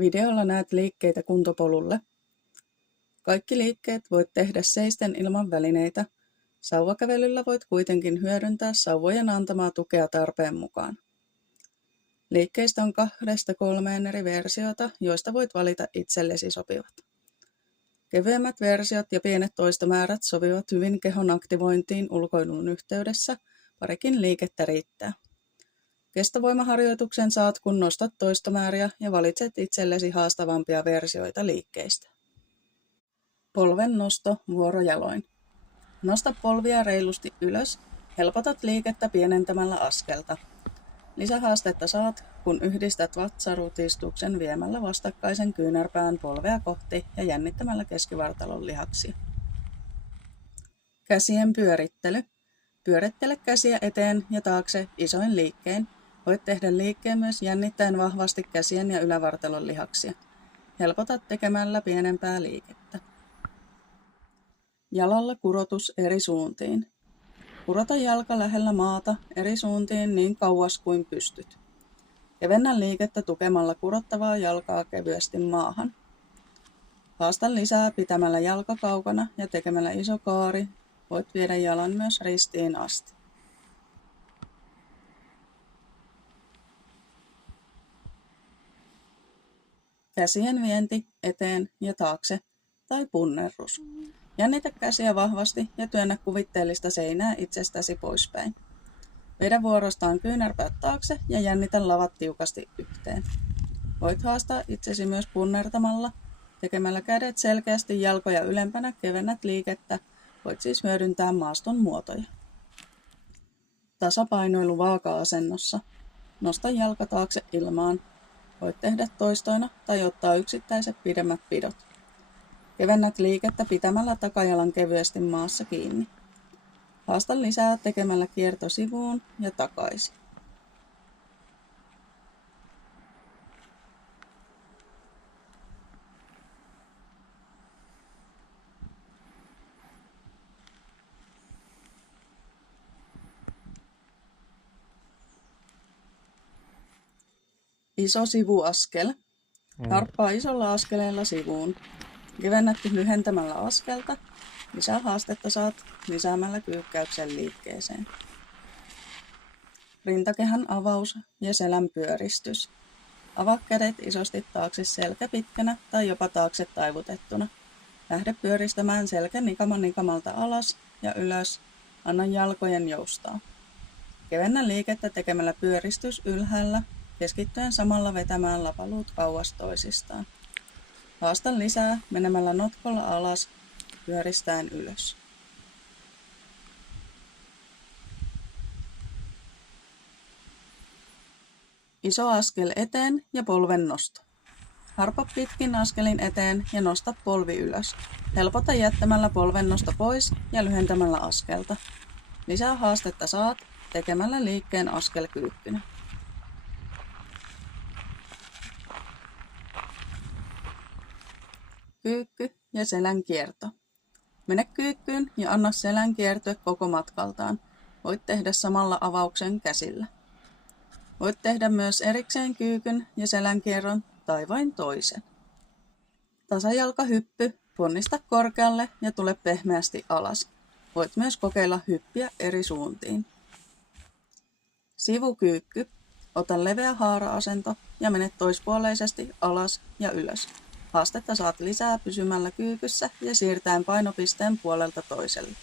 Videolla näet liikkeitä kuntopolulle. Kaikki liikkeet voit tehdä seisten ilman välineitä. Sauvakävelyllä voit kuitenkin hyödyntää sauvojen antamaa tukea tarpeen mukaan. Liikkeistä on 2–3 eri versiota, joista voit valita itsellesi sopivat. Kevyemmät versiot ja pienet toistomäärät sopivat hyvin kehon aktivointiin ulkoilun yhteydessä, parikin liikettä riittää. Kestovoimaharjoituksen saat, kun nostat toistomääriä ja valitset itsellesi haastavampia versioita liikkeistä. Polven nosto vuorojaloin. Nosta polvia reilusti ylös, helpotat liikettä pienentämällä askelta. Lisähaastetta saat, kun yhdistät vatsarutistuksen viemällä vastakkaisen kyynärpään polvea kohti ja jännittämällä keskivartalon lihaksia. Käsien pyörittely. Pyörittele käsiä eteen ja taakse isoin liikkein. Voit tehdä liikkeen myös jännittäen vahvasti käsien ja ylävartalon lihaksia. Helpotat tekemällä pienempää liikettä. Jalalla kurotus eri suuntiin. Kurota jalka lähellä maata eri suuntiin niin kauas kuin pystyt. Kevennä liikettä tukemalla kurottavaa jalkaa kevyesti maahan. Haasta lisää pitämällä jalka kaukana ja tekemällä iso kaari. Voit viedä jalan myös ristiin asti. Käsien vienti eteen ja taakse tai punnerrus. Jännitä käsiä vahvasti ja työnnä kuvitteellista seinää itsestäsi poispäin. Vedä vuorostaan kyynärpäät taakse ja jännitä lavat tiukasti yhteen. Voit haastaa itsesi myös punnertamalla. Tekemällä kädet selkeästi jalkoja ylempänä kevennät liikettä. Voit siis hyödyntää maaston muotoja. Tasapainoilu vaaka-asennossa. Nosta jalka taakse ilmaan. Voit tehdä toistoina tai ottaa yksittäiset pidemmät pidot. Kevennät liikettä pitämällä takajalan kevyesti maassa kiinni. Haasta lisää tekemällä kierto sivuun ja takaisin. Iso sivuaskel. Harppaa isolla askeleella sivuun. Kevennät lyhentämällä askelta. Lisää haastetta saat lisäämällä kyykkäyksen liikkeeseen. Rintakehän avaus ja selän pyöristys. Avaa kädet isosti taakse selkä pitkänä tai jopa taakse taivutettuna. Lähde pyöristämään selkä nikamalta alas ja ylös. Anna jalkojen joustaa. Kevennä liikettä tekemällä pyöristys ylhäällä, keskittyen samalla vetämään lapaluut kauas toisistaan. Haasta lisää menemällä notkolla alas, pyöristäen ylös. Iso askel eteen ja polven nosto. Harppa pitkin askelin eteen ja nosta polvi ylös. Helpota jättämällä polven nosto pois ja lyhentämällä askelta. Lisää haastetta saat tekemällä liikkeen askelkyykkynä. Kyykky ja selän kierto. Mene kyykkyyn ja anna selän kiertyä koko matkaltaan. Voit tehdä samalla avauksen käsillä. Voit tehdä myös erikseen kyykyn ja selän kierron tai vain toisen. Tasajalkahyppy, ponnista korkealle ja tule pehmeästi alas. Voit myös kokeilla hyppiä eri suuntiin. Sivukyykky. Ota leveä haara-asento ja mene toispuoleisesti alas ja ylös. Haastetta saat lisää pysymällä kyykyssä ja siirtäen painopisteen puolelta toiselle.